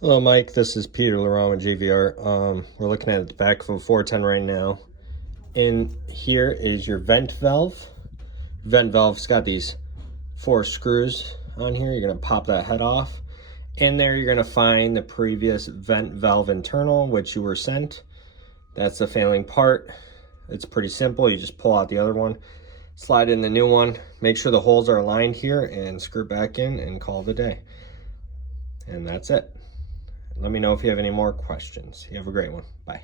Hello, Mike. This is Peter Laurent with JVR. We're looking at the Vac410 right now. And here is your vent valve. Vent valve's got these 4 screws on here. You're going to pop that head off. In there, you're going to find the previous vent valve internal, which you were sent. That's the failing part. It's pretty simple. You just pull out the other one, slide in the new one, make sure the holes are aligned here, and screw back in and call it a day. And that's it. Let me know if you have any more questions. You have a great one. Bye.